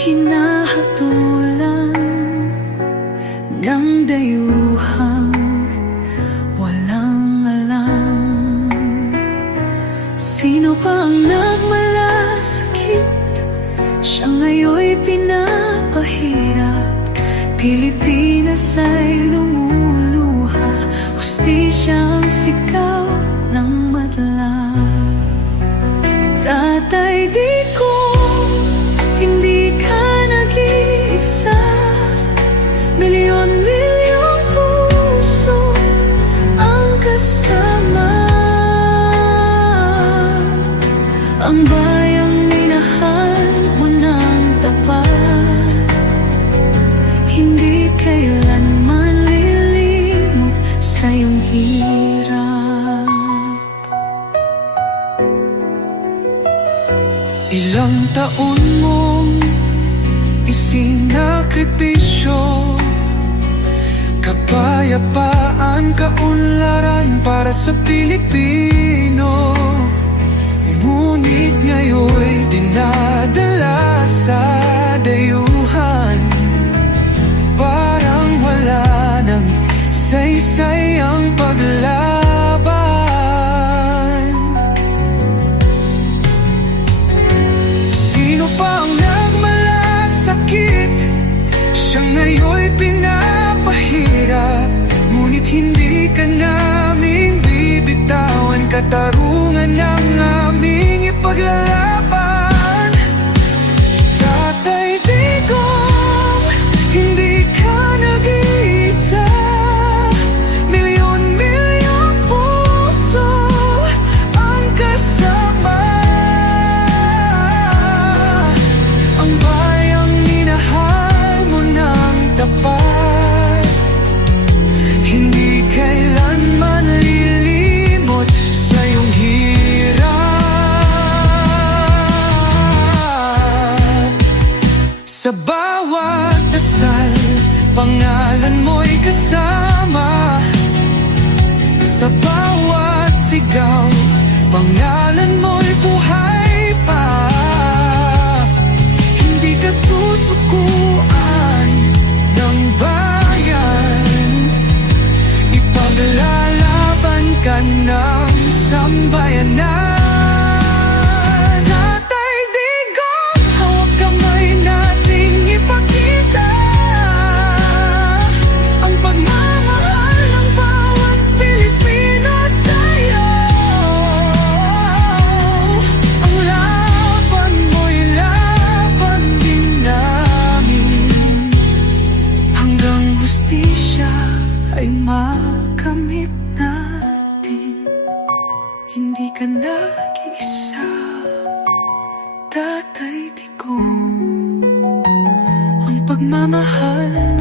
hinahatulan ng dayuhang walang alam. Sino pa ang nagmalasakit? Siya ngayon'y pinapahirap. Pilipinas ay lumuluha, hustisyang sigaw ng madla. Tatay Digong, hindi ka nag-iisa. Milyon-milyong puso ang kasama. Ang bayang minahal mo ng tapat, hindi kailanman lilimot sa iyong hirap. Ilang taon mong isinakripisyo, kapayapaan, kaunlaran para sa Pilipino. Ngunit ngayon'y dinadala sa dayuhan, parang wala nang saysay ang paglaban. Sino pa ang nagmalasakit? Siya ngayon'y pinapahirap. Ngunit hindi ka naming bibitawan, katarungan ng aming ipaglalaban. Tatay Digong, hindi ka nag-iisa. Milyon-milyong puso ang kasama. Ang bayang minahal mo ng tapat, hindi kailanman lilimot sa iyong hirap. Sa bawat dasal, pangalan mo'y kasama. Sa bawat sigaw, pangalan mo'y buhay pa. Hindi ka susukuan ng bayan, ipaglalaban ka ng sambayanan. Tatay Digong, hawak kamay nating ipakita ang pagmamahal ng bawat Pilipino sa'yo. Ang laban mo'y laban din namin, hanggang hustisya ay makamit natin. Hindi ka nag-iisa, Tatay Digong. Ang pagmamahal